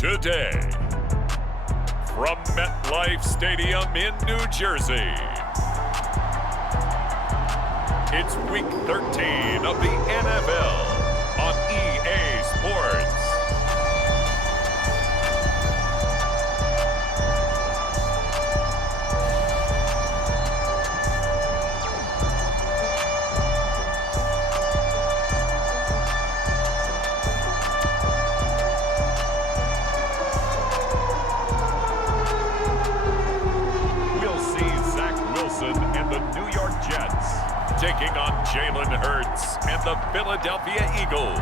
Today, from MetLife Stadium in New Jersey, it's Week 13 of the NFL on EA Sports. Taking on Jalen Hurts and the Philadelphia Eagles.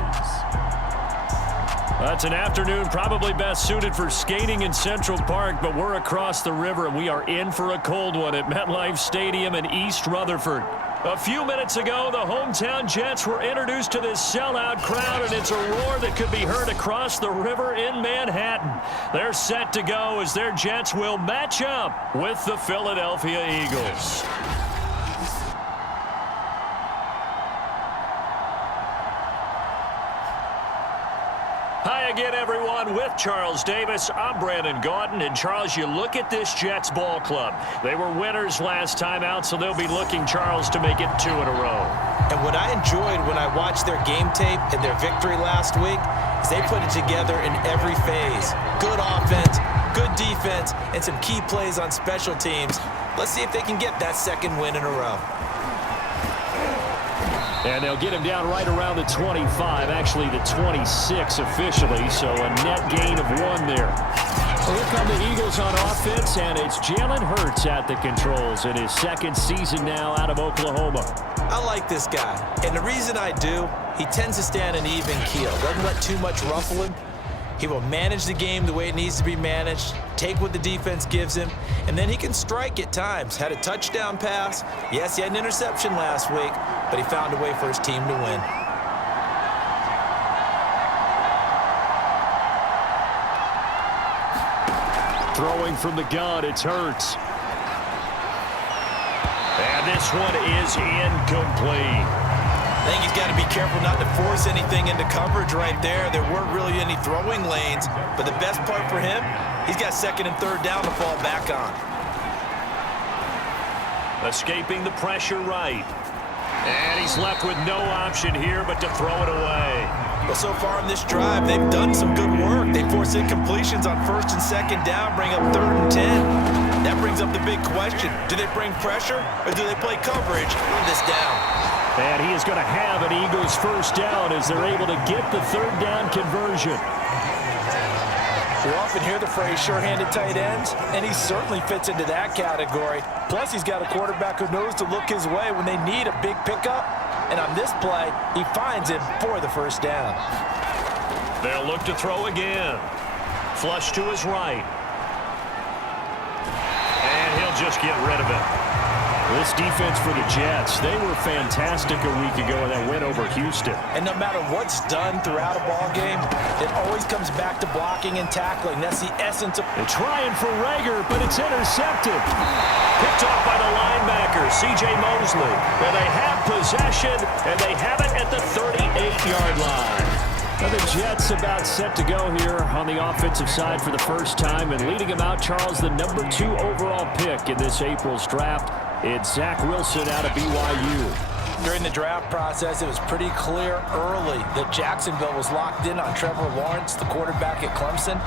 That's an afternoon probably best suited for skating in Central Park, but we're across the river and we are in for a cold one at MetLife Stadium in East Rutherford. A few minutes ago, the hometown Jets were introduced to this sellout crowd, and it's a roar that could be heard across the river in Manhattan. They're set to go as their Jets will match up with the Philadelphia Eagles. Hi again, everyone. With Charles Davis, I'm Brandon Gordon. And Charles, you look at this Jets ball club. They were winners last time out, so they'll be looking, Charles, to make it 2 in a row. And what I enjoyed when I watched their game tape and their victory last week is they put it together in every phase. Good offense, good defense, and some key plays on special teams. Let's see if they can get that second win in a row. And they'll get him down right around the 25, actually the 26 officially, so a net gain of 1 there. So here come the Eagles on offense, and it's Jalen Hurts at the controls in his second season now out of Oklahoma. I like this guy, and the reason I do, he tends to stand an even keel, doesn't let too much ruffle him. He will manage the game the way it needs to be managed, take what the defense gives him, and then he can strike at times. Had a touchdown pass. Yes, he had an interception last week, but he found a way for his team to win. Throwing from the gun, it's Hurts. And this one is incomplete. I think he's got to be careful not to force anything into coverage right there. There weren't really any throwing lanes, but the best part for him, he's got second and third down to fall back on. Escaping the pressure right. And he's left with no option here but to throw it away. Well, so far in this drive, they've done some good work. They force incompletions on first and second down, bring up 3rd and 10. That brings up the big question. Do they bring pressure or do they play coverage on this down? And he is going to have an Eagles first down as they're able to get the 3rd down conversion. We often hear the phrase sure-handed tight ends, and he certainly fits into that category. Plus, he's got a quarterback who knows to look his way when they need a big pickup. And on this play, he finds him for the first down. They'll look to throw again. Flush to his right. And he'll just get rid of it. This defense for the Jets, they were fantastic a week ago in that win over Houston. And no matter what's done throughout a ball game, it always comes back to blocking and tackling. That's the essence of... They're trying for Rager, but it's intercepted. Picked off by the linebacker, C.J. Mosley. And they have possession, and they have it at the 38-yard line. Now the Jets about set to go here on the offensive side for the first time, and leading them out, Charles, the number 2 overall pick in this April's draft. It's Zach Wilson out of BYU. During the draft process, it was pretty clear early that Jacksonville was locked in on Trevor Lawrence, the quarterback at Clemson.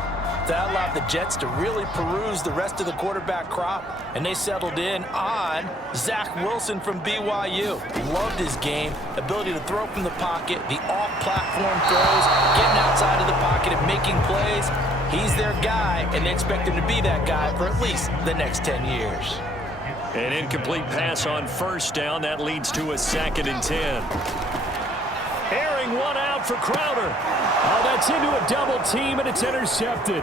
That allowed the Jets to really peruse the rest of the quarterback crop, and they settled in on Zach Wilson from BYU. Loved his game, ability to throw from the pocket, the off-platform throws, getting outside of the pocket and making plays. He's their guy, and they expect him to be that guy for at least the next 10 years. An incomplete pass on first down. That leads to a 2nd and 10. Airing one out for Crowder. Oh, that's into a double team, and it's intercepted.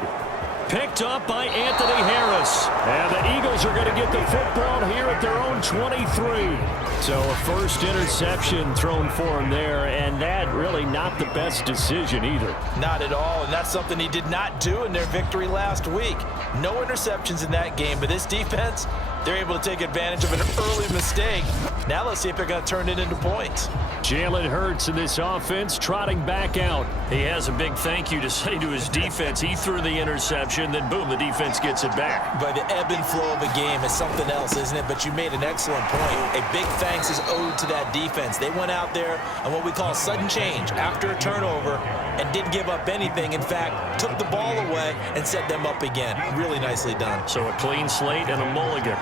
Picked up by Anthony Harris. And the Eagles are going to get the football here at their own 23. So a first interception thrown for him there, and that really not the best decision either. Not at all, and that's something he did not do in their victory last week. No interceptions in that game, but this defense, they're able to take advantage of an early mistake. Now let's see if they're going to turn it into points. Jalen Hurts in this offense trotting back out. He has a big thank you to say to his defense. He threw the interception, then boom, the defense gets it back. But the ebb and flow of a game is something else, isn't it? But you made an excellent point. A big thanks is owed to that defense. They went out there on what we call sudden change after a turnover and didn't give up anything. In fact, took the ball away and set them up again. Really nicely done. So a clean slate and a mulligan.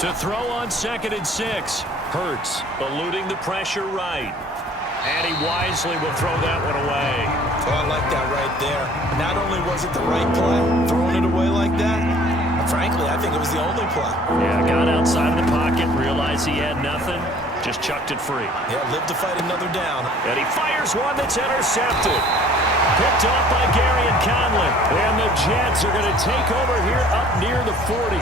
To throw on 2nd and 6. Hurts eluding the pressure right. And he wisely will throw that one away. Oh, I like that right there. Not only was it the right play, throwing it away like that, frankly, I think it was the only play. Yeah, got outside of the pocket, realized he had nothing, just chucked it free. Yeah, lived to fight another down. And he fires one that's intercepted. Picked off by Gary and Conley. And the Jets are going to take over here up near the 40.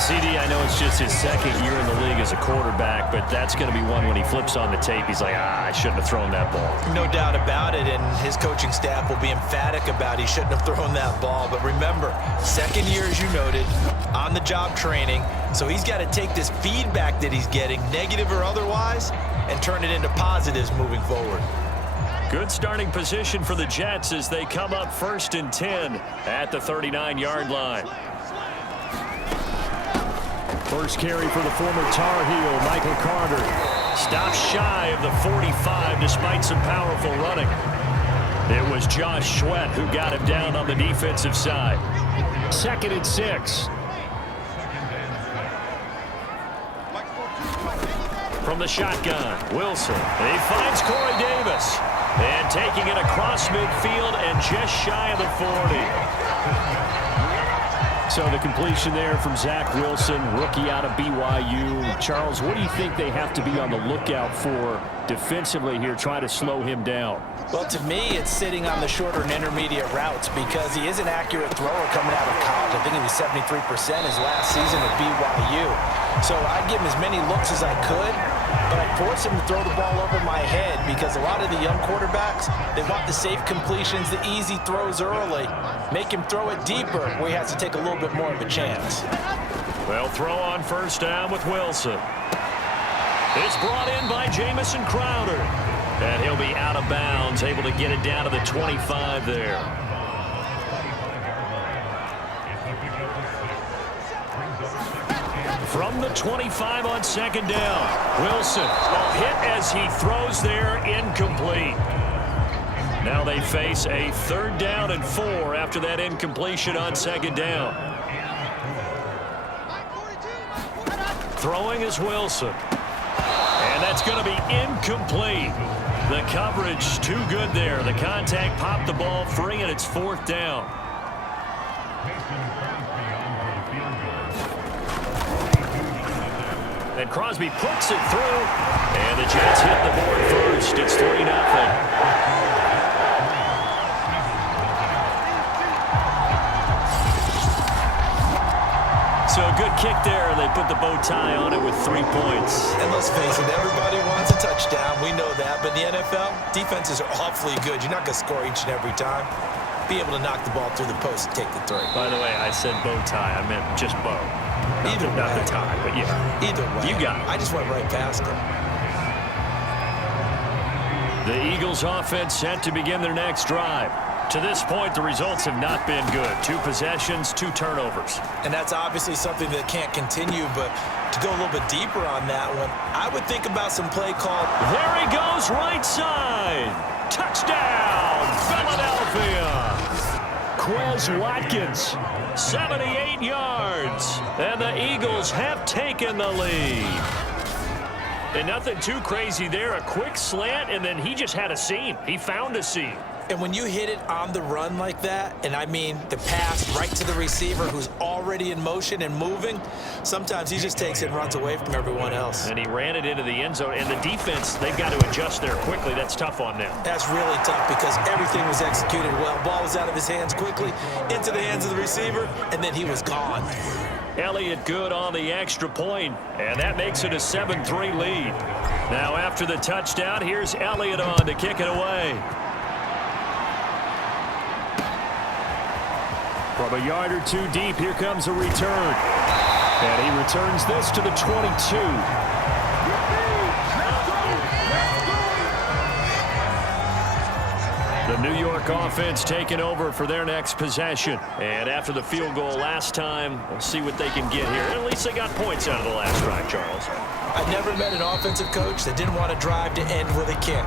CD, I know it's just his 2nd year in the league as a quarterback, but that's going to be one when he flips on the tape. He's like, I shouldn't have thrown that ball. No doubt about it, and his coaching staff will be emphatic about he shouldn't have thrown that ball. But remember, 2nd year, as you noted, on-the-job training, so he's got to take this feedback that he's getting, negative or otherwise, and turn it into positives moving forward. Good starting position for the Jets as they come up 1st and 10 at the 39-yard line. First carry for the former Tar Heel, Michael Carter. Stops shy of the 45 despite some powerful running. It was Josh Sweat who got him down on the defensive side. 2nd and 6. From the shotgun, Wilson. He finds Corey Davis. And taking it across midfield and just shy of the 40. So the completion there from Zach Wilson, rookie out of BYU. Charles, what do you think they have to be on the lookout for defensively here, trying to slow him down? Well, to me, it's sitting on the shorter and intermediate routes because he is an accurate thrower coming out of college. I think he was 73% his last season at BYU. So I'd give him as many looks as I could, but I'd force him to throw the ball over my head because a lot of the young quarterbacks, they want the safe completions, the easy throws early. Make him throw it deeper where he has to take a little bit more of a chance. They'll throw on 1st down with Wilson. It's brought in by Jamison Crowder. And he'll be out of bounds, able to get it down to the 25 there. From the 25 on 2nd down. Wilson, a hit as he throws there, incomplete. Now they face a 3rd down and 4 after that incompletion on 2nd down. Throwing is Wilson. And that's going to be incomplete. The coverage too good there. The contact popped the ball free, and it's 4th down. And Crosby puts it through. And the Jets hit the board first. It's 3-0. So a good kick there. They put the bow tie on it with 3 points. And let's face it, everybody wants a touchdown. We know that. But in the NFL, defenses are awfully good. You're not going to score each and every time. Be able to knock the ball through the post and take the 3. By the way, I said bow tie. I meant just bow. Either way. Not the tie, but yeah. Either way. You got it. I just went right past him. The Eagles offense set to begin their next drive. To this point, the results have not been good. 2 possessions, 2 turnovers. And that's obviously something that can't continue, but to go a little bit deeper on that one, I would think about some play called. There he goes, right side. Touchdown, Philadelphia. Quez Watkins, 78 yards. And the Eagles have taken the lead. And nothing too crazy there. A quick slant, and then he just had a seam. He found a seam. And when you hit it on the run like that, and I mean the pass right to the receiver who's already in motion and moving, sometimes he just takes it and runs away from everyone else. And he ran it into the end zone. And the defense, they've got to adjust there quickly. That's tough on them. That's really tough because everything was executed well. Ball was out of his hands quickly, into the hands of the receiver, and then he was gone. Elliott good on the extra point, and that makes it a 7-3 lead. Now after the touchdown, here's Elliott on to kick it away. From a yard or 2 deep, here comes a return. And he returns this to the 22. The New York offense taking over for their next possession. And after the field goal last time, we'll see what they can get here. At least they got points out of the last drive, Charles. I never met an offensive coach that didn't want to drive to end with a kick.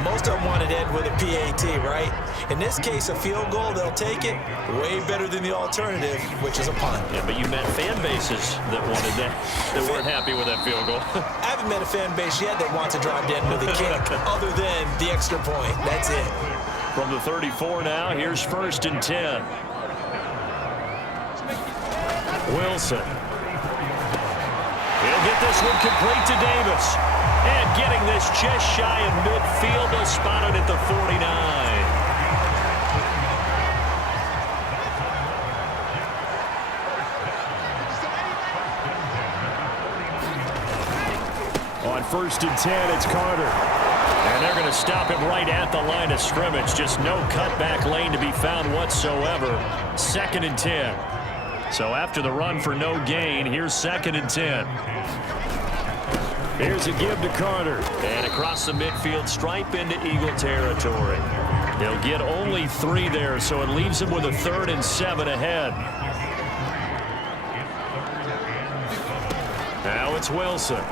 Most of them wanted to end with a PAT, right? In this case, a field goal, they'll take it. Way better than the alternative, which is a punt. Yeah, but you met fan bases that wanted that, that weren't happy with that field goal. I haven't met a fan base yet that wants to drive to end with a kick, other than the extra point. That's it. From the 34 now, here's 1st and 10. Wilson. He'll get this one complete to Davis. And getting this just shy of midfield, they'll spot it at the 49. On 1st and 10, it's Carter. And they're going to stop him right at the line of scrimmage. Just no cutback lane to be found whatsoever. 2nd and 10. So after the run for no gain, here's 2nd and 10. Here's a give to Carter. And across the midfield stripe into Eagle territory. They'll get only 3 there, so it leaves him with a 3rd and 7 ahead. Now it's Wilson.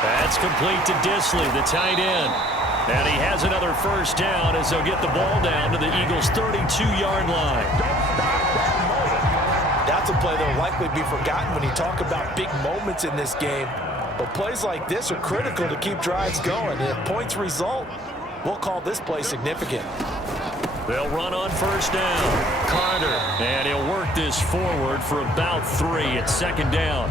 That's complete to Disley, the tight end. And he has another 1st down as they'll get the ball down to the Eagles' 32-yard line. That's a play that will likely be forgotten when you talk about big moments in this game. But plays like this are critical to keep drives going. If points result, we'll call this play significant. They'll run on 1st down. Carter. And he'll work this forward for about 3 at 2nd down.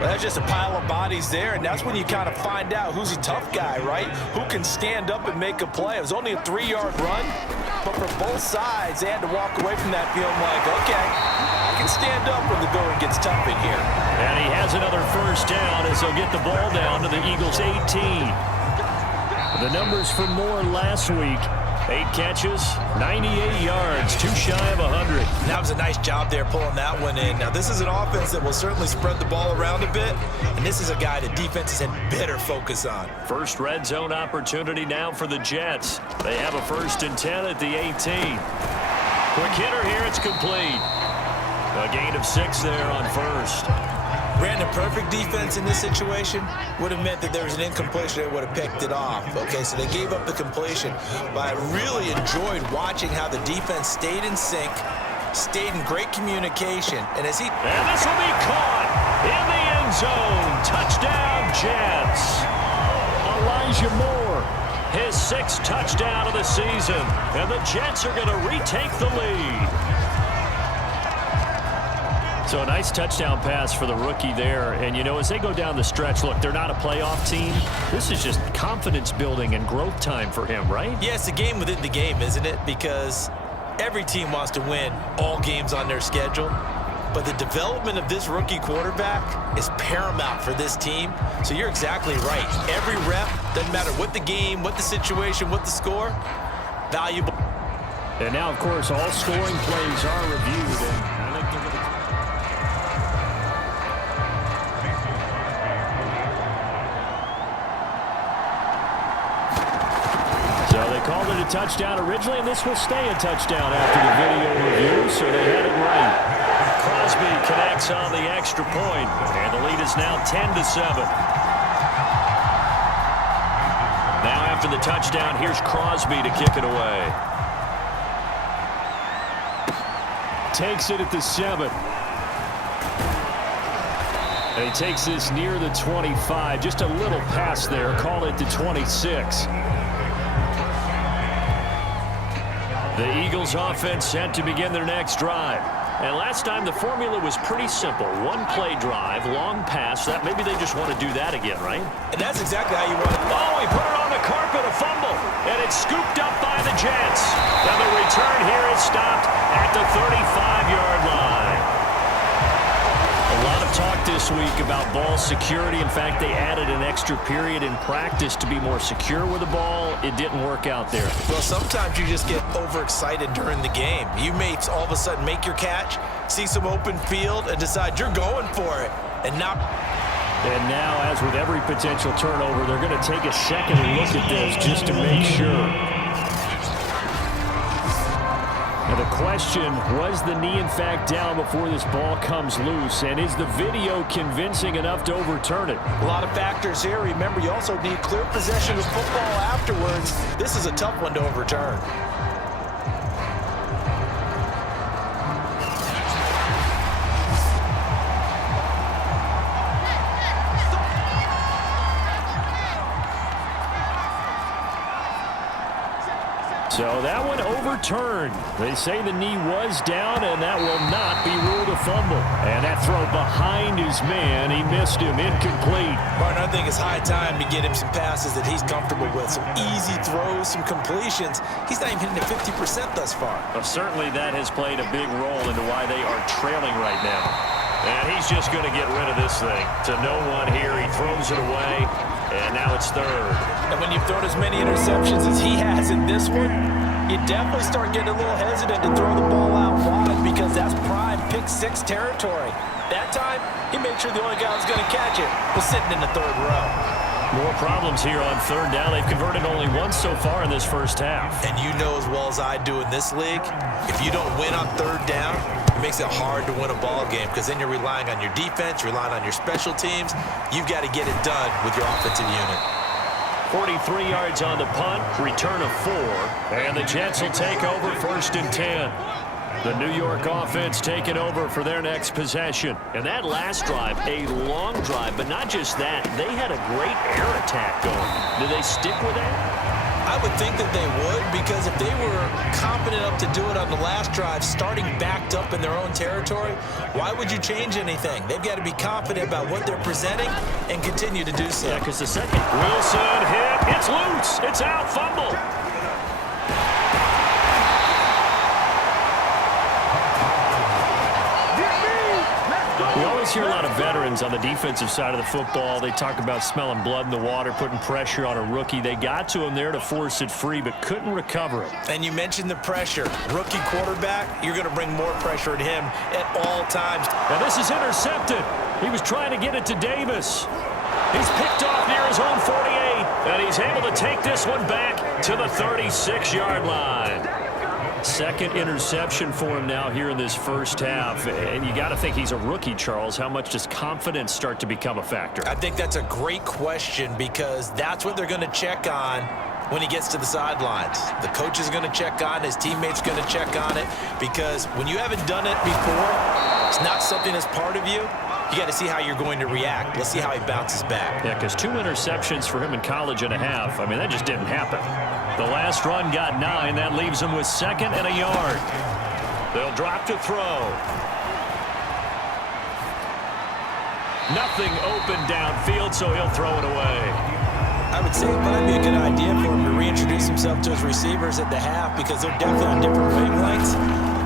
Well, that's just a pile of bodies there, and that's when you kind of find out who's a tough guy, right? Who can stand up and make a play. It was only a 3-yard run, but for both sides, they had to walk away from that feeling like, okay, I can stand up when the going gets tough in here. And he has another 1st down as they'll get the ball down to the Eagles' 18. The numbers for Moore last week. 8 catches, 98 yards, too shy of 100. That was a nice job there pulling that one in. Now, this is an offense that will certainly spread the ball around a bit, and this is a guy that defenses had better focus on. First red zone opportunity now for the Jets. They have a 1st and 10 at the 18. Quick hitter here, it's complete. A gain of 6 there on 1st. Brandon, perfect defense in this situation would have meant that there was an incompletion that would have picked it off. Okay, so they gave up the completion. But I really enjoyed watching how the defense stayed in sync, stayed in great communication. And as he... And this will be caught in the end zone. Touchdown, Jets. Elijah Moore, his 6th touchdown of the season. And the Jets are going to retake the lead. So a nice touchdown pass for the rookie there. And, you know, as they go down the stretch, look, they're not a playoff team. This is just confidence building and growth time for him, right? Yeah, it's a game within the game, isn't it? Because every team wants to win all games on their schedule. But the development of this rookie quarterback is paramount for this team. So you're exactly right. Every rep, doesn't matter what the game, what the situation, what the score, valuable. And now, of course, all scoring plays are reviewed. And I think they're going to... Called it a touchdown originally, and this will stay a touchdown after the video review, so they had it right. Crosby connects on the extra point, and the lead is now 10-7. Now after the touchdown, here's Crosby to kick it away. Takes it at the 7. And he takes this near the 25. Just a little pass there. Call it the 26. The Eagles offense set to begin their next drive. And last time the formula was pretty simple. One play drive, long pass. That maybe they just want to do that again, right? And that's exactly how you want it. Oh, he put it on the carpet, a fumble. And it's scooped up by the Jets. And the return here is stopped at the 35-yard line. A lot of talk this week about ball security. In fact, they added an extra period in practice to be more secure with the ball. It didn't work out there. Well, sometimes you just get overexcited during the game. You may all of a sudden make your catch, see some open field, and decide you're going for it. And now, as with every potential turnover, they're going to take a second look at this just to make sure. Now the question, was the knee in fact down before this ball comes loose? And is the video convincing enough to overturn it? A lot of factors here. Remember, you also need clear possession of football afterwards. This is a tough one to overturn. So that one overturned. They say the knee was down, and that will not be ruled a fumble. And that throw behind his man, he missed him, incomplete. Martin, I think it's high time to get him some passes that he's comfortable with. Some easy throws, some completions. He's not even hitting at 50% thus far. Well, certainly that has played a big role into why they are trailing right now. And he's just going to get rid of this thing. To no one here, he throws it away. And now it's third. And when you've thrown as many interceptions as he has in this one, you definitely start getting a little hesitant to throw the ball out wide because that's prime pick six territory. That time, he made sure the only guy who was going to catch it was sitting in the third row. More problems here on third down. They've converted only once so far in this first half. And you know as well as I do in this league, if you don't win on third down, it makes it hard to win a ball game because then you're relying on your defense, you're relying on your special teams. You've got to get it done with your offensive unit. 43 yards on the punt, return of 4, and the Jets will take over 1st and 10. The New York offense taking over for their next possession. And that last drive, a long drive, but not just that. They had a great air attack going. Do they stick with that? I would think that they would, because if they were confident enough to do it on the last drive, starting backed up in their own territory, why would you change anything? They've got to be confident about what they're presenting and continue to do so. Yeah, because the second Wilson hit, it's loose, it's out, fumble. We always hear a lot of veterans on the defensive side of the football. They talk about smelling blood in the water, putting pressure on a rookie. They got to him there to force it free, but couldn't recover it. And you mentioned the pressure. Rookie quarterback, you're going to bring more pressure at him at all times. Now this is intercepted. He was trying to get it to Davis. He's picked off near his own 48, and he's able to take this one back to the 36-yard line. Second interception for him now here in this first half. And you got to think he's a rookie, Charles. How much does confidence start to become a factor? I think that's a great question because that's what they're going to check on when he gets to the sidelines. The coach is going to check on it. His teammates going to check on it because when you haven't done it before, it's not something that's part of you. You got to see how you're going to react. Let's see how he bounces back. Yeah, because 2 interceptions for him in college and a half. I mean, that just didn't happen. The last run got 9. That leaves him with 2nd and a yard. They'll drop to throw. Nothing open downfield, so he'll throw it away. I would say it might be a good idea for him to reintroduce himself to his receivers at the half because they're definitely on different wavelengths.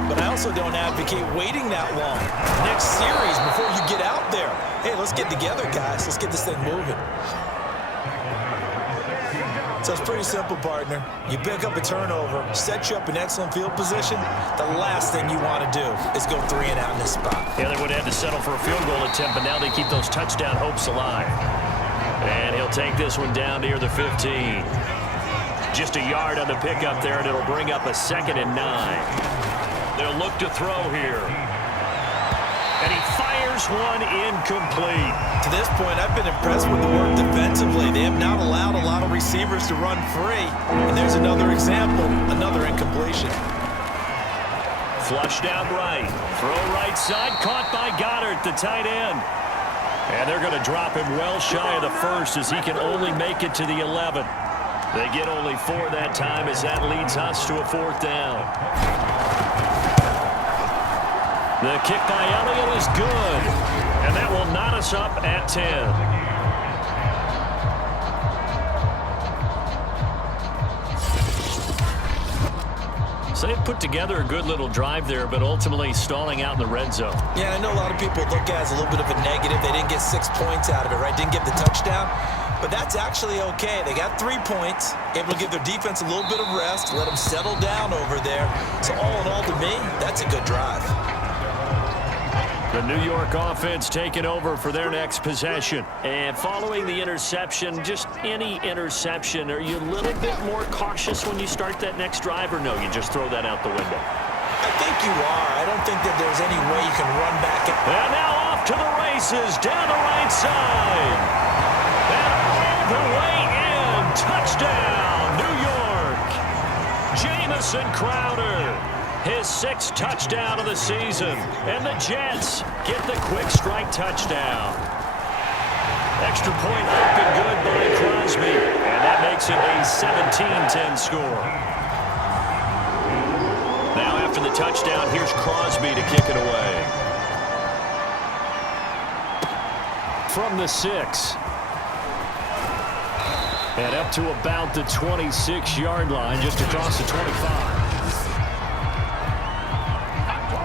But I also don't advocate waiting that long. Next series, before you get out there, hey, let's get together, guys. Let's get this thing moving. So it's pretty simple, partner. You pick up a turnover, set you up in excellent field position. The last thing you want to do is go 3 and out in this spot. Yeah, they would have had to settle for a field goal attempt, but now they keep those touchdown hopes alive. And he'll take this one down near the 15. Just a yard on the pickup there, and it'll bring up a 2nd and 9. They'll look to throw here. And he fires one incomplete. To this point, I've been impressed with the work defensively. They have not allowed a lot of receivers to run free. And there's another example, another incompletion. Flushed out right. Throw right side, caught by Goddard, the tight end. And they're going to drop him well shy of the 1st as he can only make it to the 11. They get only 4 that time as that leads us to a 4th down. The kick by Elliott is good, and that will knot us up at 10. So they've put together a good little drive there, but ultimately stalling out in the red zone. Yeah, I know a lot of people look at it as a little bit of a negative. They didn't get 6 points out of it, right? Didn't get the touchdown. But that's actually okay. They got 3 points, able to give their defense a little bit of rest, let them settle down over there. So all in all, to me, that's a good drive. The New York offense taking over for their next possession. And following the interception, just any interception, are you a little bit more cautious when you start that next drive, or no, you just throw that out the window? I think you are. I don't think that there's any way you can run back. And now off to the races down the right side. And all the way in. Touchdown, New York. Jamison Crowder. His 6th touchdown of the season. And the Jets get the quick strike touchdown. Extra point up and good by Crosby. And that makes it a 17-10 score. Now after the touchdown, here's Crosby to kick it away. From the 6. And up to about the 26-yard line, just across the 25.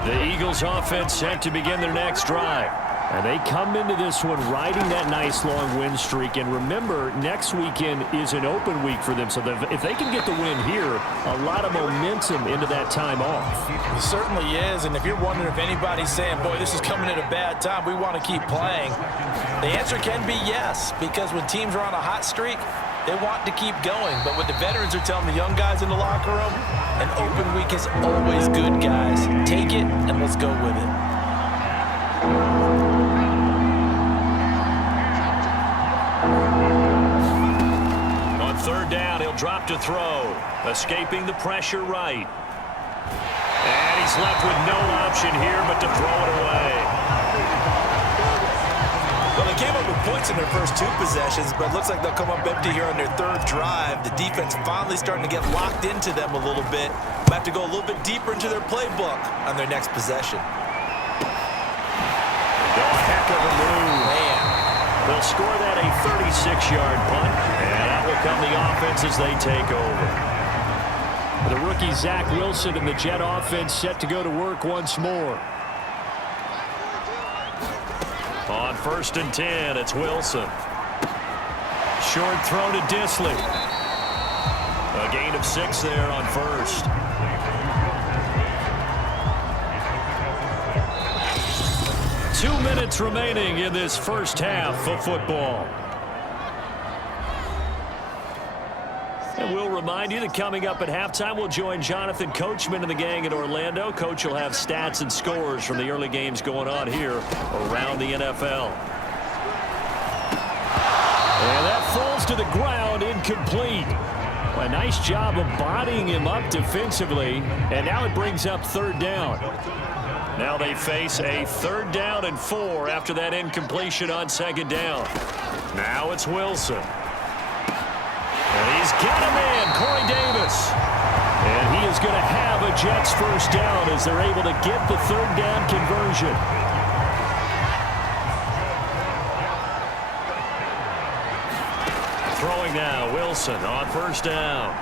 The Eagles offense set to begin their next drive. And they come into this one riding that nice long win streak. And remember, next weekend is an open week for them. So if they can get the win here, a lot of momentum into that time off. It certainly is. And if you're wondering if anybody's saying, boy, this is coming at a bad time, we want to keep playing, the answer can be yes. Because when teams are on a hot streak, they want to keep going. But what the veterans are telling the young guys in the locker room, an open week is always good, guys. Take it and let's go with it. On 3rd down, he'll drop to throw. Escaping the pressure right. And he's left with no option here but to throw it away. Well, they came up with points in their first 2 possessions, but it looks like they'll come up empty here on their 3rd drive. The defense finally starting to get locked into them a little bit. Might have to go a little bit deeper into their playbook on their next possession. Heck of a move. Man. They'll score that a 36-yard punt, and out will come the offense as they take over. The rookie Zach Wilson and the Jet offense set to go to work once more. On 1st and 10, it's Wilson. Short throw to Disley. A gain of 6 there on 1st. Two minutes remaining in this first half of football. And we'll remind you that coming up at halftime, we'll join Jonathan Coachman and the gang in Orlando. Coach will have stats and scores from the early games going on here around the NFL. And that falls to the ground, incomplete. A nice job of bodying him up defensively, and now it brings up 3rd down. Now they face a 3rd down and 4 after that incompletion on 2nd down. Now it's Wilson. And he's got a man, Corey Davis. And he is going to have a Jets 1st down as they're able to get the 3rd down conversion. Throwing now, Wilson on 1st down.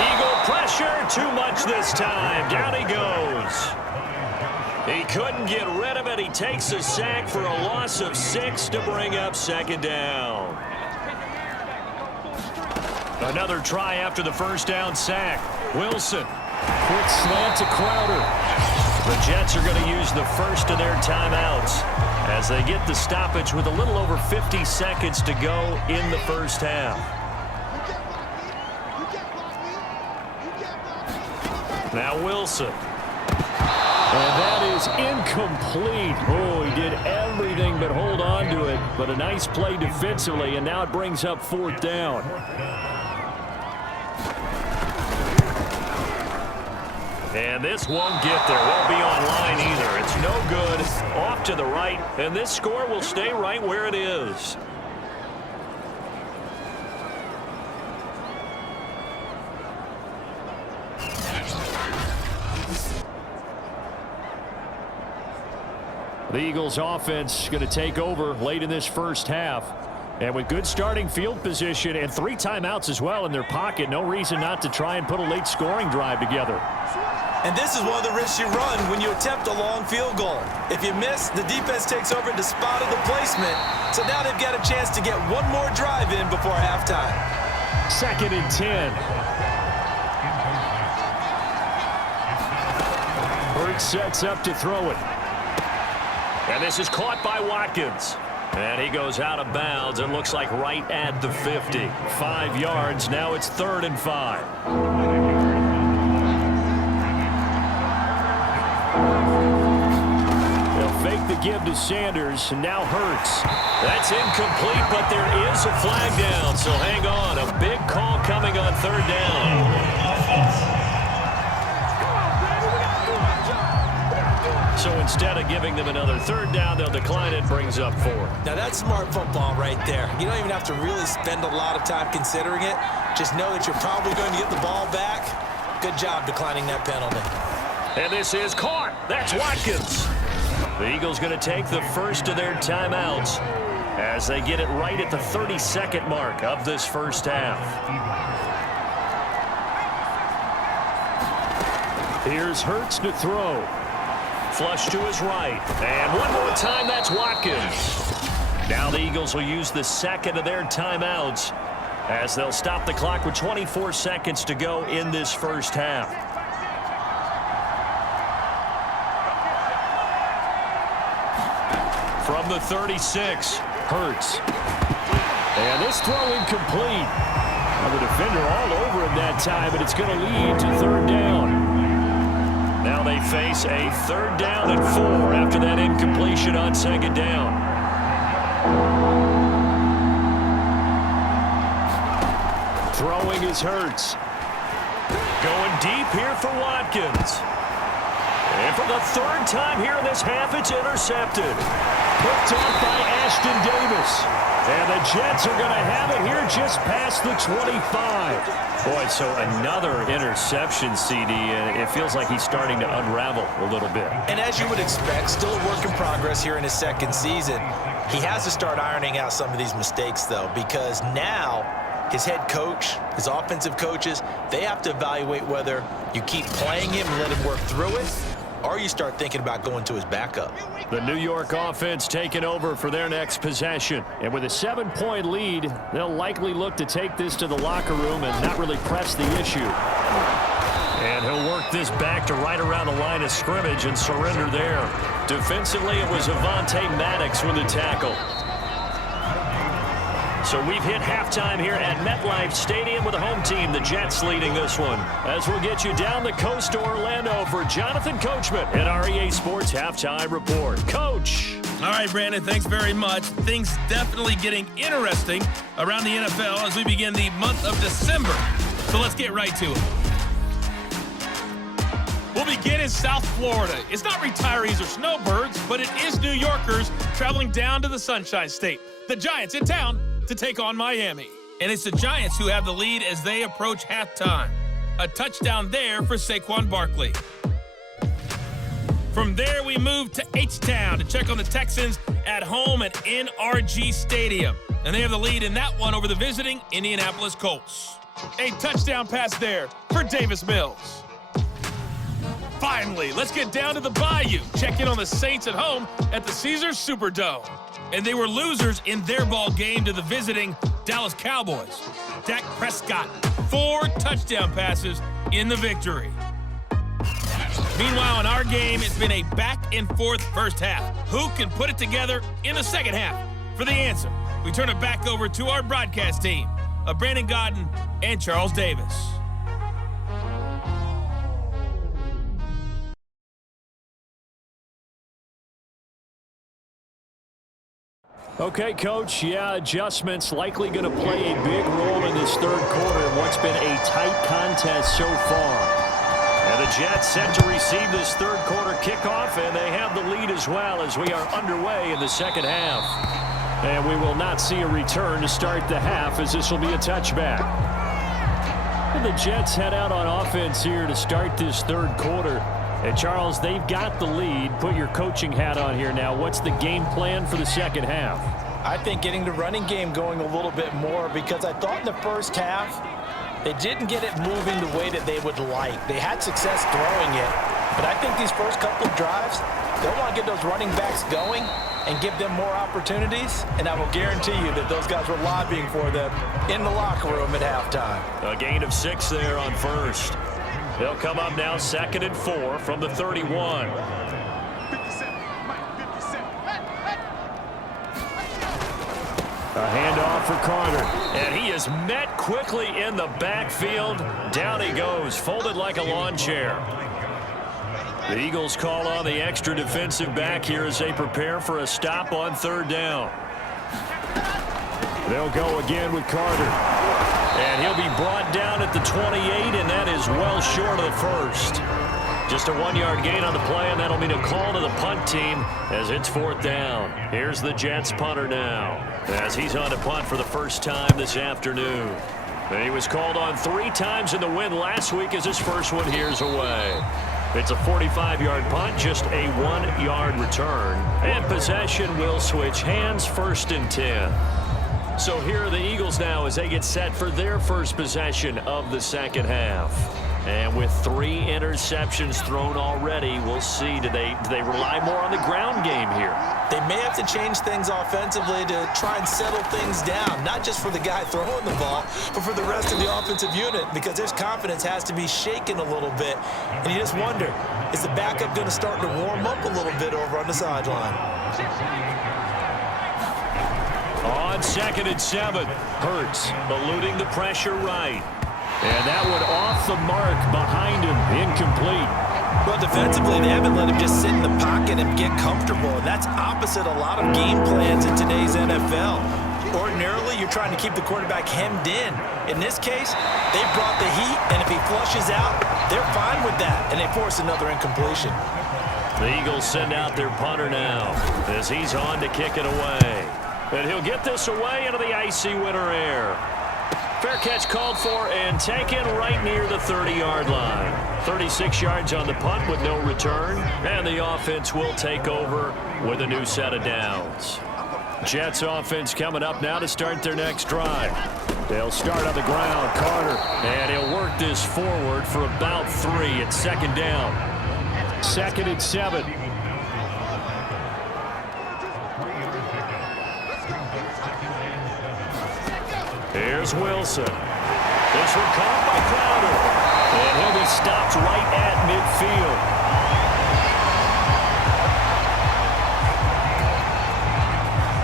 Eagle pressure, too much this time. Down he goes. He couldn't get rid of it. He takes a sack for a loss of 6 to bring up 2nd down. Another try after the 1st down sack. Wilson. Quick slant to Crowder. The Jets are going to use the first of their timeouts as they get the stoppage with a little over 50 seconds to go in the first half. Now Wilson. And that is incomplete. Oh, he did everything but hold on to it. But a nice play defensively, and now it brings up 4th down. And this won't get there. Won't be online either. It's no good. Off to the right. And this score will stay right where it is. The Eagles offense going to take over late in this first half. And with good starting field position and 3 timeouts as well in their pocket, no reason not to try and put a late scoring drive together. And this is one of the risks you run when you attempt a long field goal. If you miss, the defense takes over and spotted the placement. So now they've got a chance to get one more drive in before halftime. 2nd and 10. Hurts sets up to throw it. And this is caught by Watkins. And he goes out of bounds. It looks like right at the 50. 5 yards. Now it's 3rd and 5. They'll fake the give to Sanders. And now Hurts. That's incomplete, but there is a flag down. So hang on. A big call coming on 3rd down. So instead of giving them another 3rd down, they'll decline it. Brings up 4. Now that's smart football right there. You don't even have to really spend a lot of time considering it. Just know that you're probably going to get the ball back. Good job declining that penalty. And this is caught. That's Watkins. The Eagles going to take the first of their timeouts as they get it right at the 32nd mark of this first half. Here's Hurts to throw. Flush to his right. And one more time, that's Watkins. Now the Eagles will use the second of their timeouts as they'll stop the clock with 24 seconds to go in this first half. From the 36, Hurts. And this throw incomplete. Well, the defender all over him that time, but it's going to lead to 3rd down. Now they face a 3rd down and 4 after that incompletion on 2nd down. Throwing is Hurts. Going deep here for Watkins. And for the 3rd time here in this half, it's intercepted. Picked off by Ashton Davis. And the Jets are going to have it here just past the 25. Boy, so another interception, CD, and it feels like he's starting to unravel a little bit. And as you would expect, still a work in progress here in his 2nd season. He has to start ironing out some of these mistakes, though, because now his head coach, his offensive coaches, they have to evaluate whether you keep playing him and let him work through it, or you start thinking about going to his backup. The New York offense taking over for their next possession. And with a 7-point lead, they'll likely look to take this to the locker room and not really press the issue. And he'll work this back to right around the line of scrimmage and surrender there. Defensively, it was Avonte Maddox with the tackle. So we've hit halftime here at MetLife Stadium with the home team, the Jets, leading this one. As we'll get you down the coast to Orlando for Jonathan Coachman at our EA Sports Halftime Report. Coach. All right, Brandon, thanks very much. Things definitely getting interesting around the NFL as we begin the month of December. So let's get right to it. We'll begin in South Florida. It's not retirees or snowbirds, but it is New Yorkers traveling down to the Sunshine State. The Giants in town to take on Miami. And it's the Giants who have the lead as they approach halftime. A touchdown there for Saquon Barkley. From there, we move to H-Town to check on the Texans at home at NRG Stadium. And they have the lead in that one over the visiting Indianapolis Colts. A touchdown pass there for Davis Mills. Finally, let's get down to the Bayou. Check in on the Saints at home at the Caesars Superdome. And they were losers in their ball game to the visiting Dallas Cowboys. Dak Prescott, 4 touchdown passes in the victory. Meanwhile, in our game, it's been a back-and-forth first half. Who can put it together in the second half? For the answer, we turn it back over to our broadcast team of Brandon Godden and Charles Davis. Okay, Coach, adjustments likely going to play a big role in this 3rd quarter in what's been a tight contest so far. And the Jets set to receive this 3rd quarter kickoff, and they have the lead as well as we are underway in the 2nd half. And we will not see a return to start the half as this will be a touchback. And the Jets head out on offense here to start this 3rd quarter. And Charles, they've got the lead. Put your coaching hat on here now. What's the game plan for the 2nd half? I think getting the running game going a little bit more, because I thought in the first half they didn't get it moving the way that they would like. They had success throwing it, but I think these first couple of drives, they'll want to get those running backs going and give them more opportunities, and I will guarantee you that those guys were lobbying for them in the locker room at halftime. A gain of 6 there on first. They'll come up now 2nd and 4 from the 31. A handoff for Carter, and he is met quickly in the backfield. Down he goes, folded like a lawn chair. The Eagles call on the extra defensive back here as they prepare for a stop on 3rd down. They'll go again with Carter, and he'll be brought down at the 28, and that is well short of the first. Just a 1-yard gain on the play, and that'll mean a call to the punt team as it's 4th down. Here's the Jets punter now, as he's on to punt for the first time this afternoon. And he was called on 3 times in the win last week as his first one here's away. It's a 45-yard punt, just a 1-yard return. And possession will switch hands, 1st and 10. So here are the Eagles now as they get set for their first possession of the second half. And with 3 interceptions thrown already, we'll see, do they rely more on the ground game here? They may have to change things offensively to try and settle things down, not just for the guy throwing the ball, but for the rest of the offensive unit, because their confidence has to be shaken a little bit. And you just wonder, is the backup going to start to warm up a little bit over on the sideline? On 2nd and 7, Hurts eluding the pressure right. And that one off the mark behind him, incomplete. Well, defensively, they haven't let him just sit in the pocket and get comfortable, and that's opposite a lot of game plans in today's NFL. Ordinarily, you're trying to keep the quarterback hemmed in. In this case, they brought the heat, and if he flushes out, they're fine with that, and they force another incompletion. The Eagles send out their punter now as he's on to kick it away. And he'll get this away into the icy winter air. Fair catch called for and taken right near the 30-yard line. 36 yards on the punt with no return, and the offense will take over with a new set of downs. Jets offense coming up now to start their next drive. They'll start on the ground, Carter, and he'll work this forward for about 3 at 2nd down. 2nd and 7. Here's Wilson. This one caught by Crowder. And he'll be stopped right at midfield.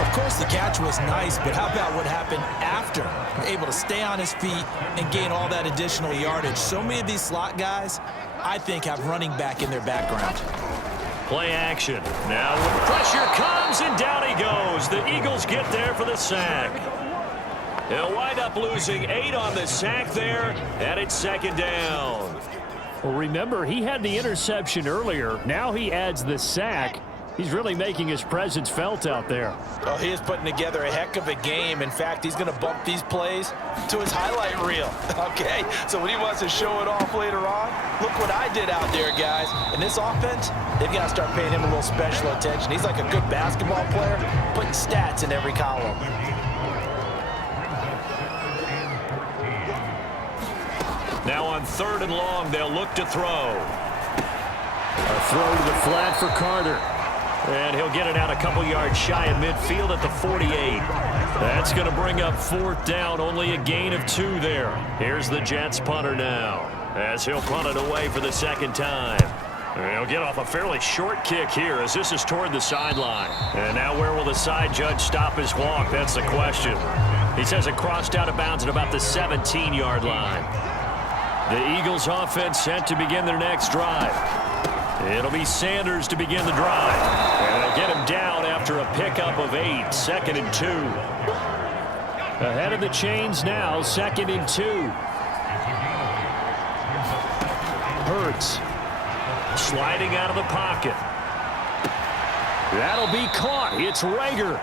Of course, the catch was nice, but how about what happened after? Able to stay on his feet and gain all that additional yardage. So many of these slot guys, I think, have running back in their background. Play action. Now when the pressure comes, and down he goes. The Eagles get there for the sack. He'll wind up losing 8 on the sack there, and it's 2nd down. Well, remember, he had the interception earlier. Now he adds the sack. He's really making his presence felt out there. Well, he is putting together a heck of a game. In fact, he's going to bump these plays to his highlight reel. Okay, so when he wants to show it off later on, look what I did out there, guys. In this offense, they've got to start paying him a little special attention. He's like a good basketball player, putting stats in every column. Now on 3rd and long, they'll look to throw. A throw to the flat for Carter. And he'll get it out a couple yards shy of midfield at the 48. That's going to bring up 4th down, only a gain of 2 there. Here's the Jets punter now, as he'll punt it away for the 2nd time. And he'll get off a fairly short kick here as this is toward the sideline. And now where will the side judge stop his walk? That's the question. He says it crossed out of bounds at about the 17-yard line. The Eagles offense set to begin their next drive. It'll be Sanders to begin the drive. And they'll get him down after a pickup of 8, 2nd and 2. Ahead of the chains now, 2nd and 2. Hurts. Sliding out of the pocket. That'll be caught. It's Rager.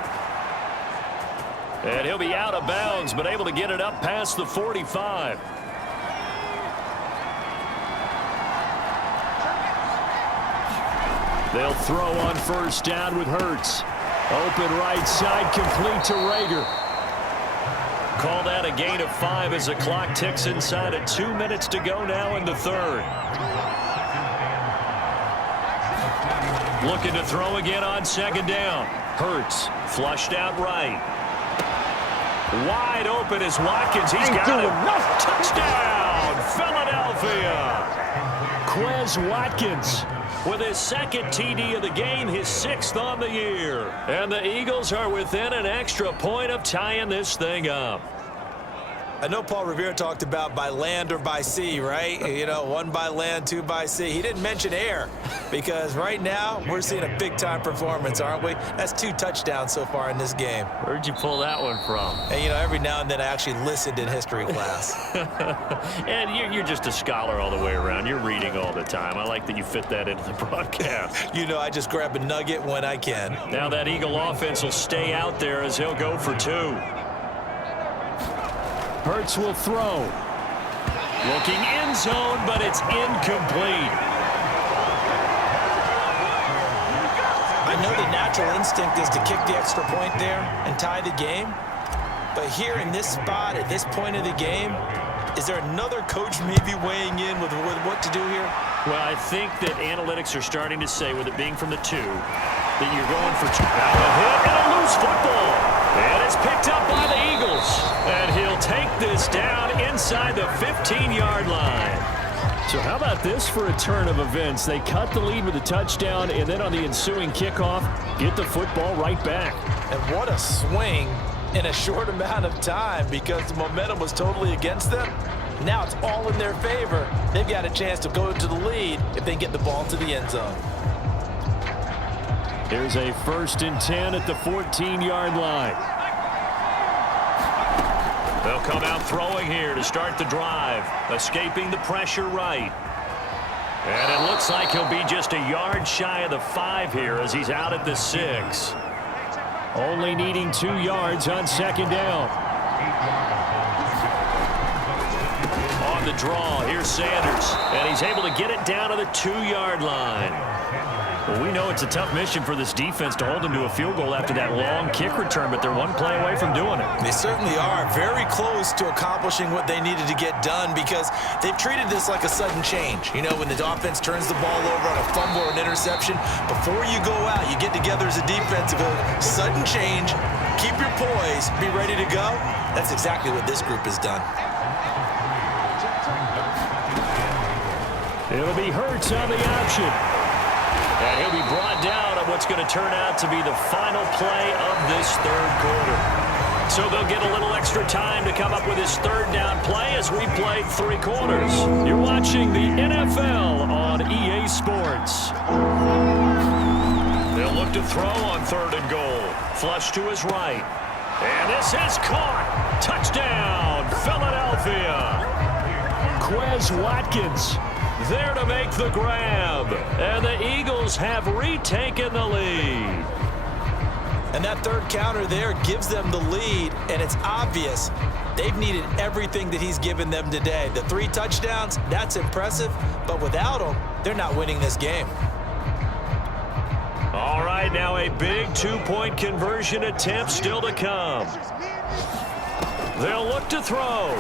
And he'll be out of bounds, but able to get it up past the 45. They'll throw on 1st down with Hurts. Open right side, complete to Rager. Call that a gain of 5 as the clock ticks inside of 2 minutes to go now in the third. Looking to throw again on second down. Hurts flushed out right. Wide open is Watkins. He's got it. Touchdown, Philadelphia. Quez Watkins with his second TD of the game, his 6th on the year. And the Eagles are within an extra point of tying this thing up. I know Paul Revere talked about by land or by sea, right? You know, 1 by land, 2 by sea. He didn't mention air because right now we're seeing a big-time performance, aren't we? That's 2 touchdowns so far in this game. Where'd you pull that one from? And, you know, every now and then I actually listened in history class. And you're just a scholar all the way around. You're reading all the time. I like that you fit that into the broadcast. You know, I just grab a nugget when I can. Now that Eagle offense will stay out there as he'll go for 2. Hurts will throw. Looking end zone, but it's incomplete. I know the natural instinct is to kick the extra point there and tie the game. But here in this spot, at this point of the game, is there another coach maybe weighing in with what to do here? Well, I think that analytics are starting to say, with it being from the 2, that you're going for 2. Now a hit and a loose football. And it's picked up by the Eagles. And he'll take this down inside the 15-yard line. So how about this for a turn of events? They cut the lead with a touchdown, and then on the ensuing kickoff, get the football right back. And what a swing in a short amount of time because the momentum was totally against them. Now it's all in their favor. They've got a chance to go to the lead if they get the ball to the end zone. There's a 1st and 10 at the 14-yard line. They'll come out throwing here to start the drive, escaping the pressure right. And it looks like he'll be just a yard shy of the 5 here as he's out at the 6. Only needing 2 yards on second down. On the draw, here's Sanders, and he's able to get it down to the 2-yard line. Well, we know it's a tough mission for this defense to hold them to a field goal after that long kick return, but they're 1 play away from doing it. They certainly are very close to accomplishing what they needed to get done because they've treated this like a sudden change. You know, when the offense turns the ball over on a fumble or an interception, before you go out, you get together as a defense to go, sudden change, keep your poise, be ready to go. That's exactly what this group has done. It'll be Hurts on the option. And he'll be brought down on what's going to turn out to be the final play of this 3rd quarter. So they'll get a little extra time to come up with his 3rd down play as we played 3 quarters. You're watching the NFL on EA Sports. They'll look to throw on 3rd and goal. Flush to his right. And this is caught. Touchdown, Philadelphia. Quez Watkins there to make the grab. And the Eagles have retaken the lead. And that 3rd counter there gives them the lead, and it's obvious they've needed everything that he's given them today. The 3 touchdowns, that's impressive, but without him, they're not winning this game. All right, now a big 2-point conversion attempt still to come. They'll look to throw.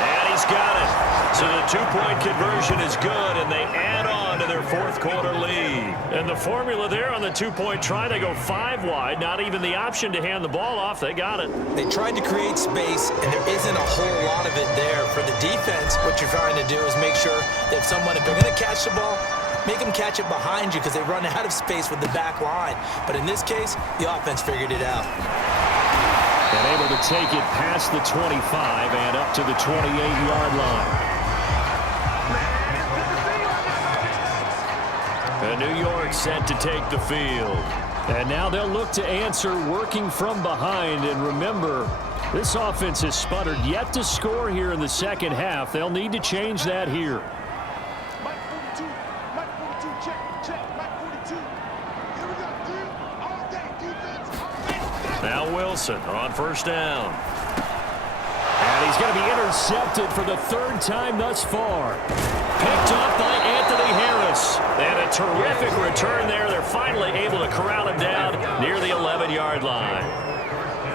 And he's got it. So the 2-point conversion is good, and they add on to their 4th quarter lead. And the formula there on the 2-point try, they go 5 wide. Not even the option to hand the ball off. They got it. They tried to create space, and there isn't a whole lot of it there. For the defense, what you're trying to do is make sure that if they're going to catch the ball, make them catch it behind you because they run out of space with the back line. But in this case, the offense figured it out. And able to take it past the 25 and up to the 28-yard line. And New York set to take the field. And now they'll look to answer working from behind. And remember, this offense has sputtered yet to score here in the second half. They'll need to change that here. Now Wilson on 1st down. And he's going to be intercepted for the third time thus far. Picked up by Anthony Harris. And a terrific return there. They're finally able to corral him down near the 11-yard line.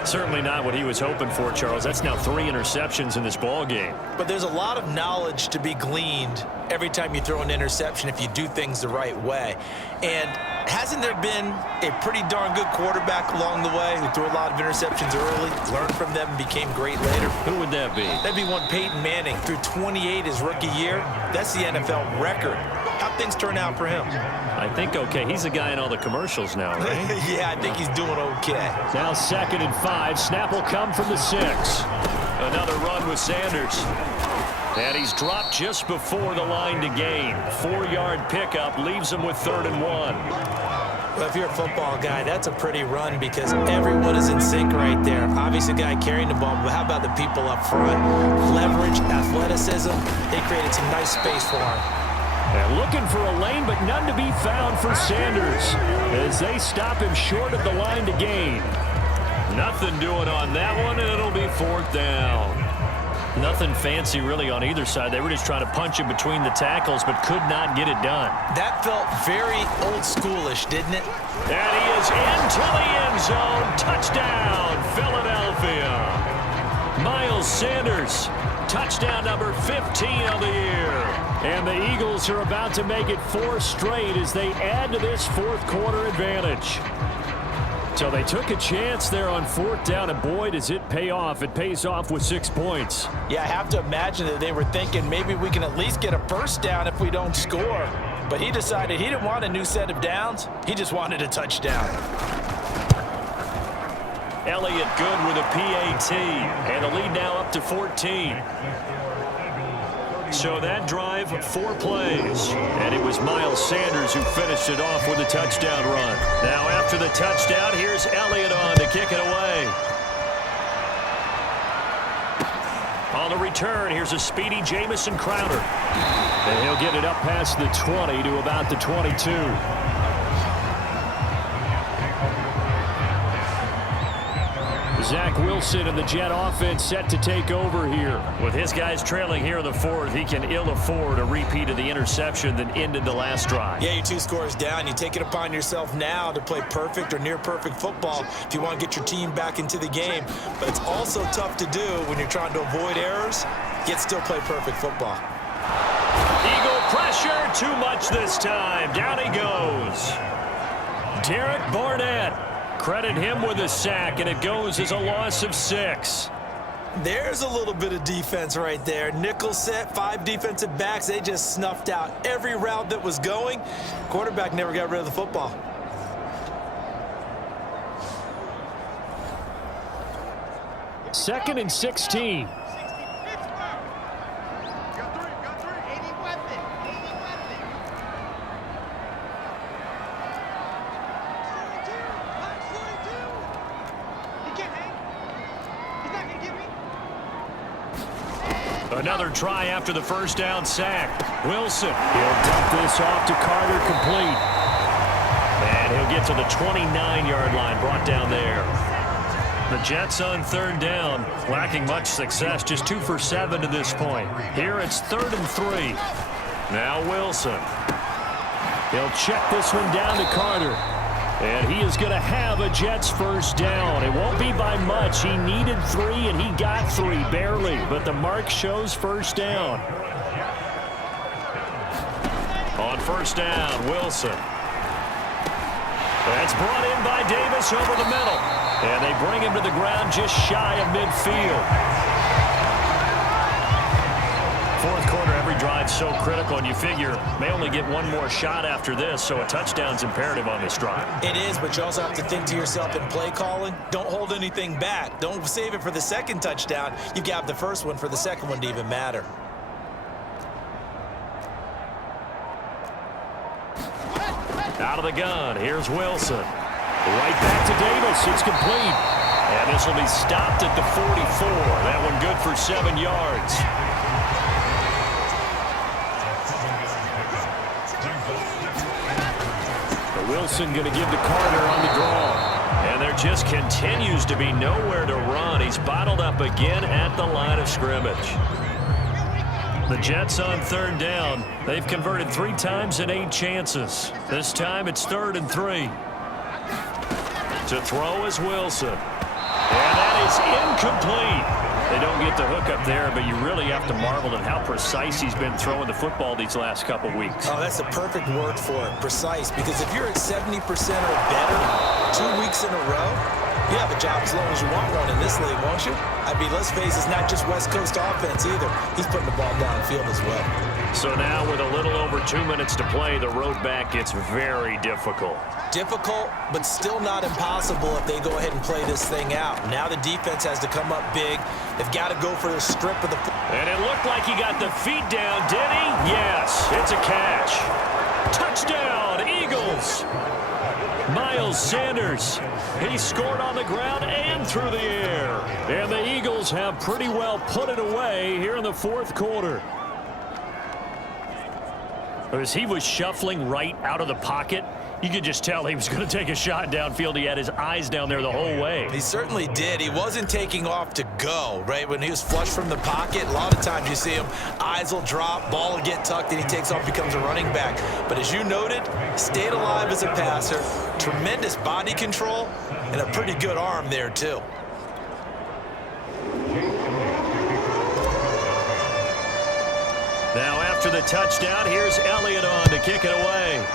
Certainly not what he was hoping for, Charles. That's now 3 interceptions in this ball game. But there's a lot of knowledge to be gleaned every time you throw an interception if you do things the right way. And hasn't there been a pretty darn good quarterback along the way who threw a lot of interceptions early, learned from them, and became great later? Who would that be? That'd be one Peyton Manning. Threw 28 his rookie year. That's the NFL record. How'd things turn out for him? I think okay. He's the guy in all the commercials now, right? Yeah, I think he's doing okay. Now 2nd and 5. Snap will come from the 6. Another run with Sanders. And he's dropped just before the line to gain. 4-yard pickup leaves him with 3rd and 1. Well, if you're a football guy, that's a pretty run because everyone is in sync right there. Obviously, the guy carrying the ball, but how about the people up front? Leverage, athleticism, they created some nice space for him. And looking for a lane, but none to be found for Sanders as they stop him short of the line to gain. Nothing doing on that one, and it'll be 4th down. Nothing fancy really on either side. They were just trying to punch him between the tackles, but could not get it done. That felt very old schoolish, didn't it? And he is into the end zone. Touchdown, Philadelphia. Miles Sanders, touchdown number 15 of the year. And the Eagles are about to make it 4 straight as they add to this 4th quarter advantage. So they took a chance there on 4th down, and boy, does it pay off. It pays off with 6 points. Yeah, I have to imagine that they were thinking maybe we can at least get a first down if we don't score. But he decided he didn't want a new set of downs. He just wanted a touchdown. Elliott good with a PAT, and the lead now up to 14. So that drive, 4 plays, and it was Miles Sanders who finished it off with a touchdown run. Now after the touchdown, here's Elliott on to kick it away. On the return, here's a speedy Jamison Crowder. And he'll get it up past the 20 to about the 22. Zach Wilson and the Jet offense set to take over here. With his guys trailing here in the 4th, he can ill afford a repeat of the interception that ended the last drive. Yeah, you're 2 scores down. You take it upon yourself now to play perfect or near perfect football if you want to get your team back into the game. But it's also tough to do when you're trying to avoid errors, yet still play perfect football. Eagle pressure, too much this time. Down he goes. Derek Barnett. Credit him with a sack, and it goes as a loss of 6. There's a little bit of defense right there. Nickel set, 5 defensive backs. They just snuffed out every route that was going. Quarterback never got rid of the football. Second and 16. Another try after the first down sack. Wilson, he'll dump this off to Carter, complete. And he'll get to the 29-yard line, brought down there. The Jets on 3rd down, lacking much success, just 2 for 7 to this point. Here it's 3rd and 3. Now Wilson. He'll check this one down to Carter. And he is going to have a Jets first down. It won't be by much. He needed 3, and he got 3, barely. But the mark shows first down. On first down, Wilson. That's brought in by Davis over the middle. And they bring him to the ground just shy of midfield. 4th quarter, every drive so critical, and you figure may only get 1 more shot after this, so a touchdown's imperative on this drive. It is, but you also have to think to yourself in play calling, don't hold anything back. Don't save it for the 2nd touchdown. You've got the first one for the 2nd one to even matter. Out of the gun, here's Wilson. Right back to Davis, it's complete. And this will be stopped at the 44. That one good for 7 yards. Wilson going to give to Carter on the draw. And there just continues to be nowhere to run. he's bottled up again at the line of scrimmage. The Jets on third down. They've converted 3 times in 8 chances. This time it's 3rd and 3. To throw is Wilson. And that is incomplete. They don't get the hook up there, but you really have to marvel at how precise he's been throwing the football these last couple weeks. Oh, that's the perfect word for it, precise. Because if you're at 70% or better 2 weeks in a row, you have a job as long as you want one in this league, won't you? I mean, let's face it, it's not just West Coast offense either. He's putting the ball downfield as well. So now with a little over 2 minutes to play, the road back gets very difficult. Difficult, but still not impossible if they go ahead and play this thing out. Now the defense has to come up big. They've got to go for the strip of the... And it looked like he got the feet down, did he? Yes, it's a catch. Touchdown, Eagles! Miles Sanders, he scored on the ground and through the air. And the Eagles have pretty well put it away here in the 4th quarter. As he was shuffling right out of the pocket, you could just tell he was going to take a shot downfield. He had his eyes down there the whole way. He certainly did. He wasn't taking off to go, right? When he was flush from the pocket, a lot of times you see him, eyes will drop, ball will get tucked, and he takes off, becomes a running back. But as you noted, stayed alive as a passer, tremendous body control, and a pretty good arm there, too. Now after the touchdown, here's Elliott on to kick it away.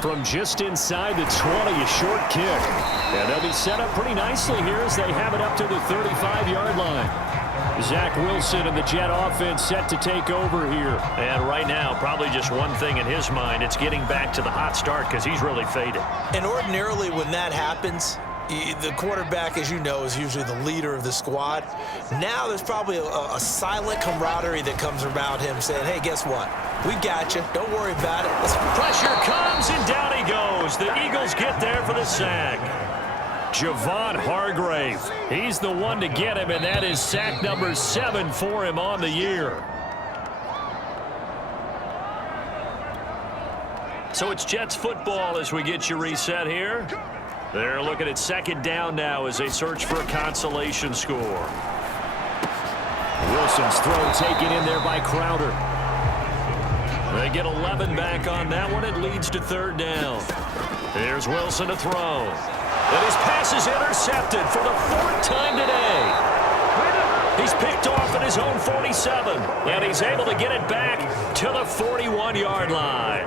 From just inside the 20, a short kick. And they'll be set up pretty nicely here as they have it up to the 35-yard line. Zach Wilson and the Jet offense set to take over here. And right now, probably just one thing in his mind, it's getting back to the hot start because he's really faded. And ordinarily when that happens, the quarterback, as you know, is usually the leader of the squad. Now there's probably a silent camaraderie that comes around him saying, hey, guess what? We got you. Don't worry about it. Pressure comes, and down he goes. The Eagles get there for the sack. Javon Hargrave. He's the one to get him, and that is sack number 7 for him on the year. So it's Jets football as we get you reset here. They're looking at 2nd down now as they search for a consolation score. Wilson's throw taken in there by Crowder. They get 11 back on that one. It leads to 3rd down. Here's Wilson to throw. And his pass is intercepted for the 4th time today. He's picked off at his own 47. And he's able to get it back to the 41-yard line.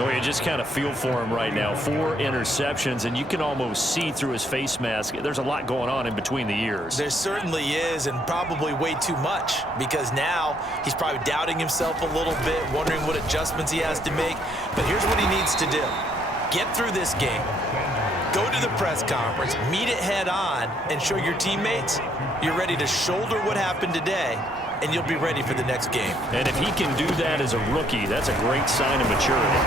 Well, you just kind of feel for him right now. 4 interceptions, and you can almost see through his face mask. There's a lot going on in between the ears. There certainly is, and probably way too much, because now he's probably doubting himself a little bit, wondering what adjustments he has to make. But here's what he needs to do. Get through this game. Go to the press conference, meet it head on, and show your teammates you're ready to shoulder what happened today, and you'll be ready for the next game. And if he can do that as a rookie, that's a great sign of maturity.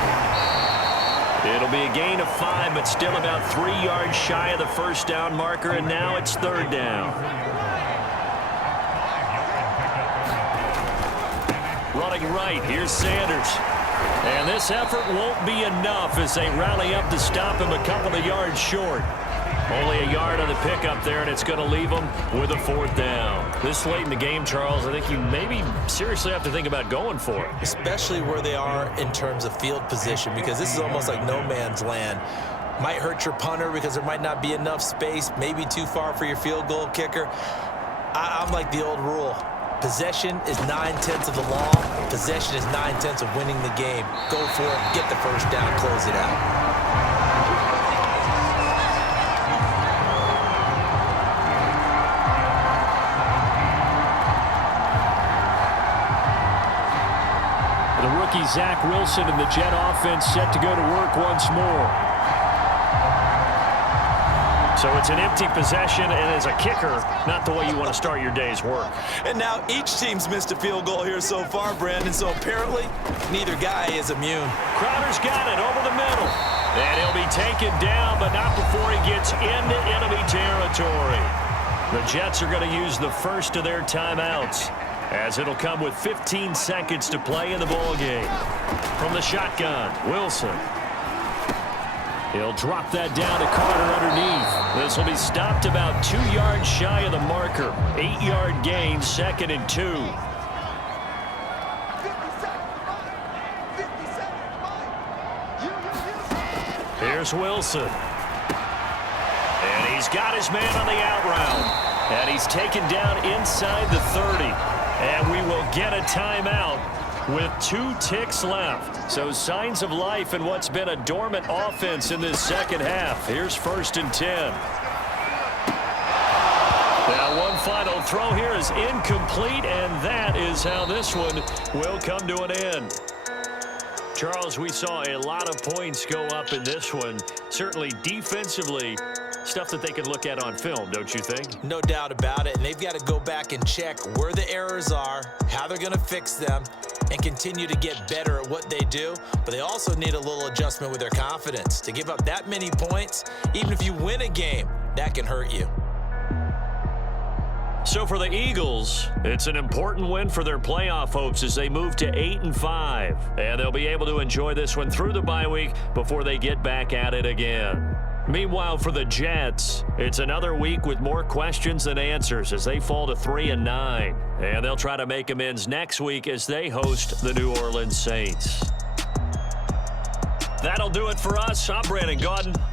It'll be a gain of 5, but still about 3 yards shy of the 1st down marker, and now it's 3rd down. Running right, here's Sanders. And this effort won't be enough as they rally up to stop him a couple of yards short. Only a yard on the pickup there, and it's going to leave them with a 4th down. This late in the game, Charles, I think you maybe seriously have to think about going for it. Especially where they are in terms of field position, because this is almost like no man's land. Might hurt your punter because there might not be enough space, maybe too far for your field goal kicker. I'm like the old rule. Possession is 9/10 of the law. Possession is 9/10 of winning the game. Go for it, get the 1st down, close it out. The rookie Zach Wilson and the Jet offense set to go to work once more. So it's an empty possession, and as a kicker, not the way you want to start your day's work. And now each team's missed a field goal here so far, Brandon, so apparently neither guy is immune. Crowder's got it over the middle. And he'll be taken down, but not before he gets into enemy territory. The Jets are going to use the first of their timeouts, as it'll come with 15 seconds to play in the ballgame. From the shotgun, Wilson. He'll drop that down to Carter underneath. This will be stopped about 2 yards shy of the marker. 8-yard gain, 2nd and 2. Here's Wilson. And he's got his man on the out route. And he's taken down inside the 30. And we will get a timeout with 2 ticks left. So signs of life in what's been a dormant offense in this second half. Here's 1st and 10. Now one final throw here is incomplete, and that is how this one will come to an end. Charles, we saw a lot of points go up in this one. Certainly defensively, stuff that they can look at on film, don't you think? No doubt about it, and they've got to go back and check where the errors are, how they're going to fix them, and continue to get better at what they do. But they also need a little adjustment with their confidence. To give up that many points, even if you win a game, that can hurt you. So for the Eagles, it's an important win for their playoff hopes as they move to 8-5. And they'll be able to enjoy this one through the bye week before they get back at it again. Meanwhile, for the Jets, it's another week with more questions than answers as they fall to 3-9. And they'll try to make amends next week as they host the New Orleans Saints. That'll do it for us. I'm Brandon Gaudin.